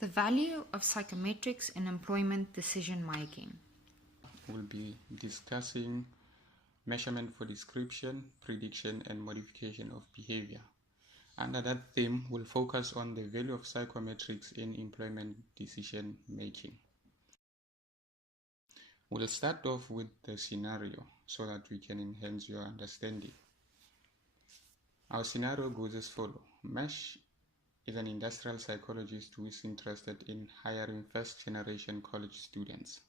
The value of psychometrics in employment decision making. We'll be discussing measurement for description, prediction, and modification of behavior. Under that theme, we'll focus on the value of psychometrics in employment decision making. We'll start off with the scenario so that we can enhance your understanding. Our scenario goes as follows. Mesh is an industrial psychologist who is interested in hiring first-generation college students.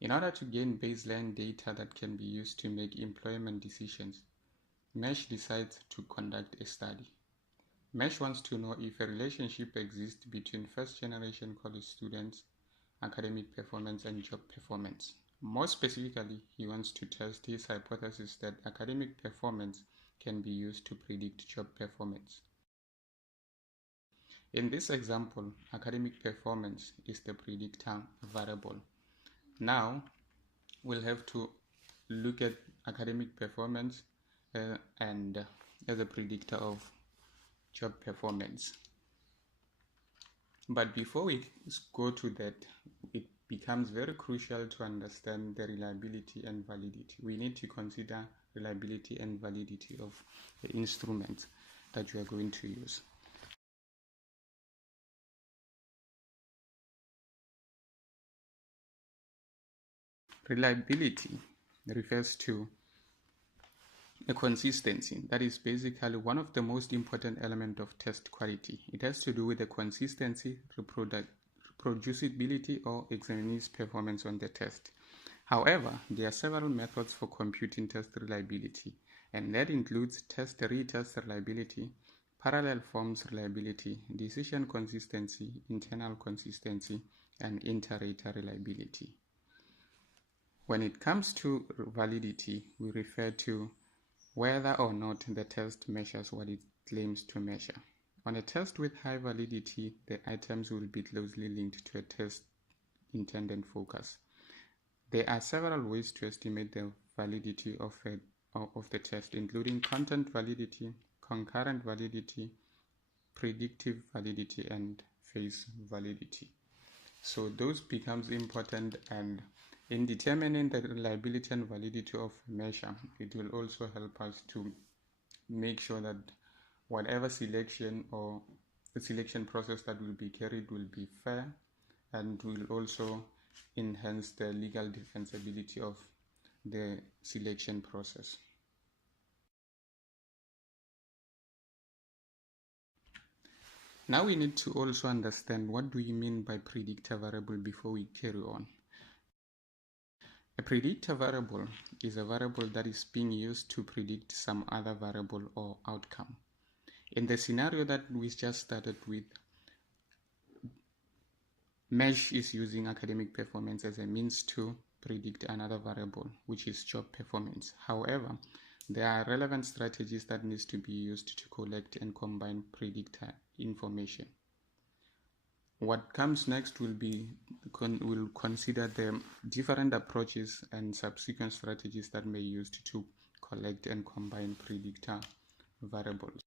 In order to gain baseline data that can be used to make employment decisions, Mesh decides to conduct a study. Mesh wants to know if a relationship exists between first-generation college students, academic performance, and job performance. More specifically, he wants to test his hypothesis that academic performance can be used to predict job performance. In this example, academic performance is the predictor variable. Now, we'll have to look at academic performance and as a predictor of job performance. But before we go to that, it becomes very crucial to understand the reliability and validity. We need to consider reliability and validity of the instrument that you are going to use. Reliability refers to a consistency. That is basically one of the most important elements of test quality. It has to do with the consistency, reproducibility, or examinee's performance on the test. However, there are several methods for computing test reliability, and that includes test-retest reliability, parallel forms reliability, decision consistency, internal consistency, and inter-rater reliability. When it comes to validity, we refer to whether or not the test measures what it claims to measure. On a test with high validity, the items will be closely linked to a test intended focus. There are several ways to estimate the validity of the test, including content validity, concurrent validity, predictive validity, and phase validity. So those becomes important, and in determining the reliability and validity of a measure, it will also help us to make sure that whatever selection or the selection process that will be carried will be fair and will also enhance the legal defensibility of the selection process. Now we need to also understand what do we mean by predictor variable before we carry on. A predictor variable is a variable that is being used to predict some other variable or outcome. In the scenario that we just started with, Mesh is using academic performance as a means to predict another variable, which is job performance. However, there are relevant strategies that need to be used to collect and combine predictor information. What comes next will consider the different approaches and subsequent strategies that may be used to collect and combine predictor variables.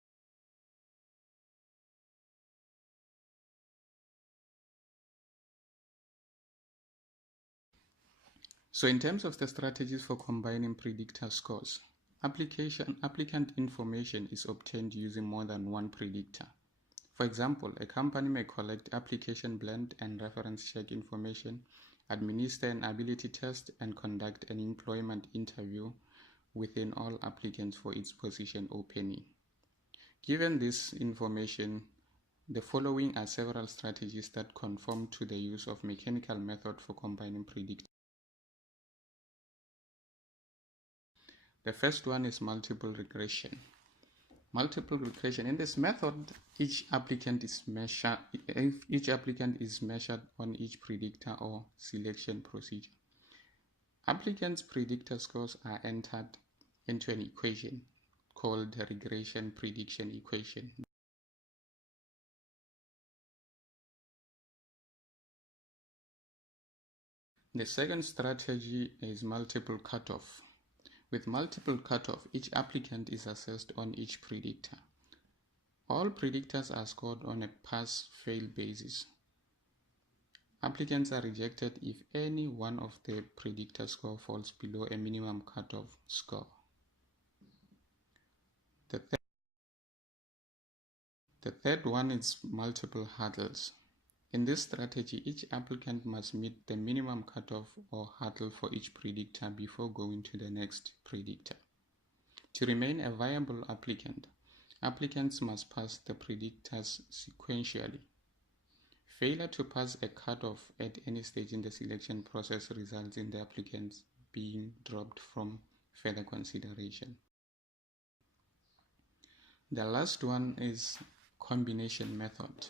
So in terms of the strategies for combining predictor scores, applicant information is obtained using more than one predictor. For example, a company may collect application blend and reference check information, administer an ability test, and conduct an employment interview within all applicants for its position opening. Given this information, the following are several strategies that conform to the use of mechanical method for combining predictors. The first one is multiple regression. Multiple regression. In this method, each applicant is measured on each predictor or selection procedure. Applicants' predictor scores are entered into an equation called the regression prediction equation. The second strategy is multiple cutoff. With multiple cutoff, each applicant is assessed on each predictor. All predictors are scored on a pass-fail basis. Applicants are rejected if any one of the predictor score falls below a minimum cutoff score. The third one is multiple hurdles. In this strategy, each applicant must meet the minimum cutoff or hurdle for each predictor before going to the next predictor. To remain a viable applicant, applicants must pass the predictors sequentially. Failure to pass a cutoff at any stage in the selection process results in the applicants being dropped from further consideration. The last one is combination method.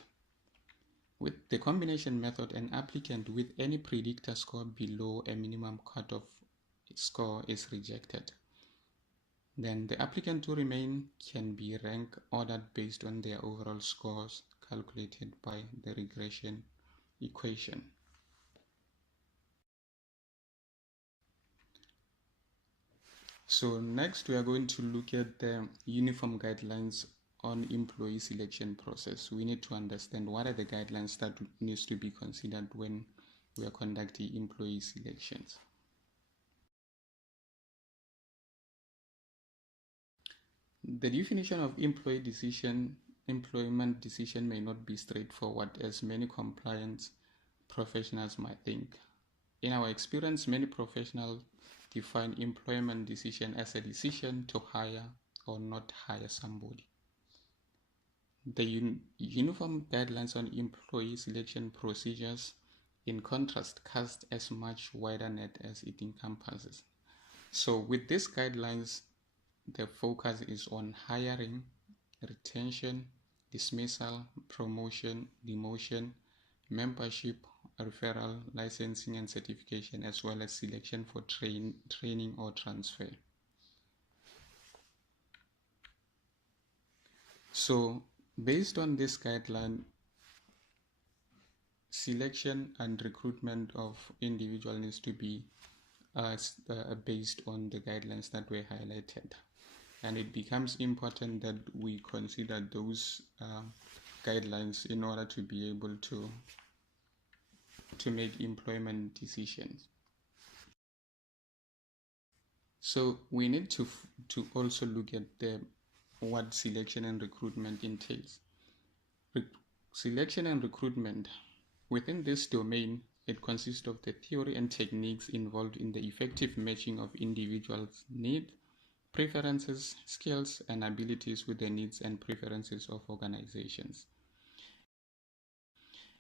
With the combination method, an applicant with any predictor score below a minimum cutoff score is rejected. Then the applicant to remain can be rank ordered based on their overall scores calculated by the regression equation. So next we are going to look at the uniform guidelines on employee selection process. We need to understand what are the guidelines that needs to be considered when we are conducting employee selections. The definition of employment decision may not be straightforward, as many compliance professionals might think. In our experience, many professionals define employment decision as a decision to hire or not hire somebody. The uniform guidelines on employee selection procedures, in contrast, cast as much wider net as it encompasses. So with these guidelines, the focus is on hiring, retention, dismissal, promotion, demotion, membership, referral, licensing and certification, as well as selection for training or transfer. So based on this guideline, selection and recruitment of individual needs to be based on the guidelines that were highlighted. And it becomes important that we consider those guidelines in order to be able to make employment decisions. So we need to also look at what selection and recruitment entails. Selection and recruitment, within this domain, it consists of the theory and techniques involved in the effective matching of individuals' needs, preferences, skills, and abilities with the needs and preferences of organizations.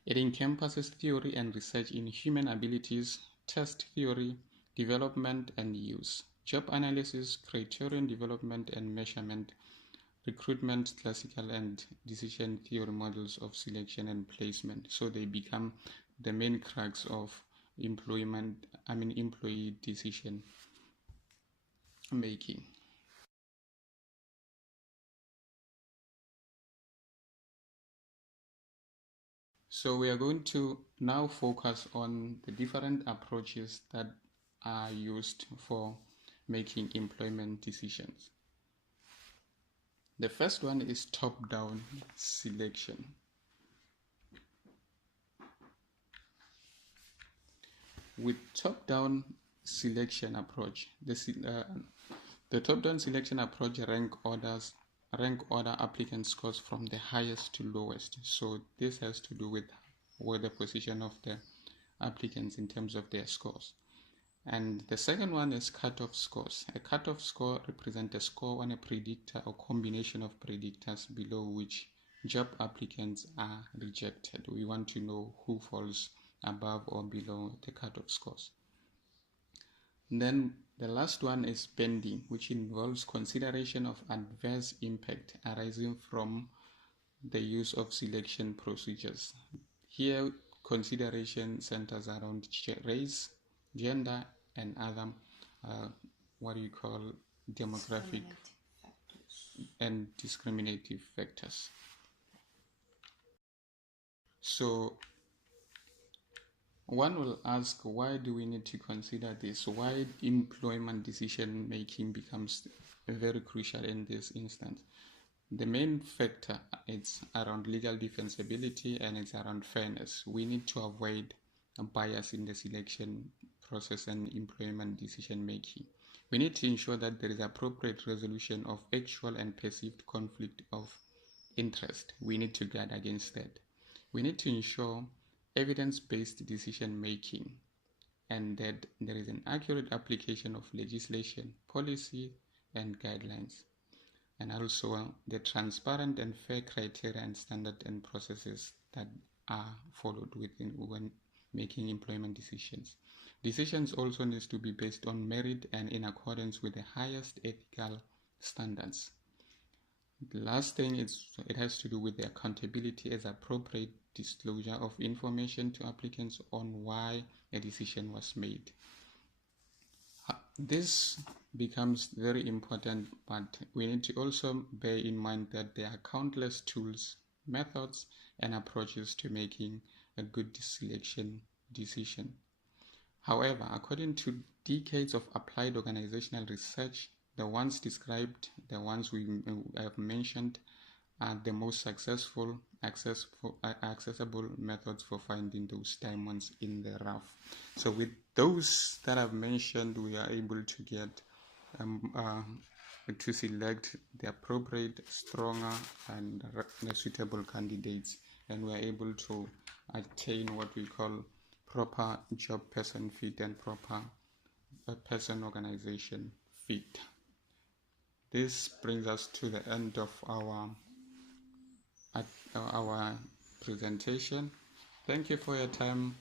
It encompasses theory and research in human abilities, test theory, development and use, job analysis, criterion development and measurement, recruitment, classical and decision theory models of selection and placement. So they become the main crux of employee decision making. So we are going to now focus on the different approaches that are used for making employment decisions. The first one is top-down selection. With top-down selection approach, the top-down selection approach rank order applicant scores from the highest to lowest. So this has to do with where the position of the applicants in terms of their scores. And the second one is cutoff scores. A cutoff score represents a score on a predictor or combination of predictors below which job applicants are rejected. We want to know who falls above or below the cutoff scores. And then the last one is bending, which involves consideration of adverse impact arising from the use of selection procedures. Here, consideration centers around race, gender, and other demographic and discriminative factors. So one will ask, why do we need to consider this? Why employment decision making becomes very crucial in this instance? The main factor is around legal defensibility and it's around fairness. We need to avoid bias in the selection process and employment decision making. We need to ensure that there is appropriate resolution of actual and perceived conflict of interest. We need to guard against that. We need to ensure evidence-based decision making and that there is an accurate application of legislation, policy, and guidelines, and also the transparent and fair criteria and standard and processes that are followed when making employment decisions. Decisions also need to be based on merit and in accordance with the highest ethical standards. The last thing is it has to do with the accountability as appropriate disclosure of information to applicants on why a decision was made. This becomes very important, but we need to also bear in mind that there are countless tools, methods, and approaches to making a good selection decision. However, according to decades of applied organizational research, the ones described, the ones we have mentioned, are the most successful, accessible methods for finding those diamonds in the rough. So with those that I've mentioned, we are able to get to select the appropriate, stronger, and suitable candidates, and we are able to attain what we call proper job person fit and proper person organization fit. This brings us to the end of our presentation. Thank you for your time.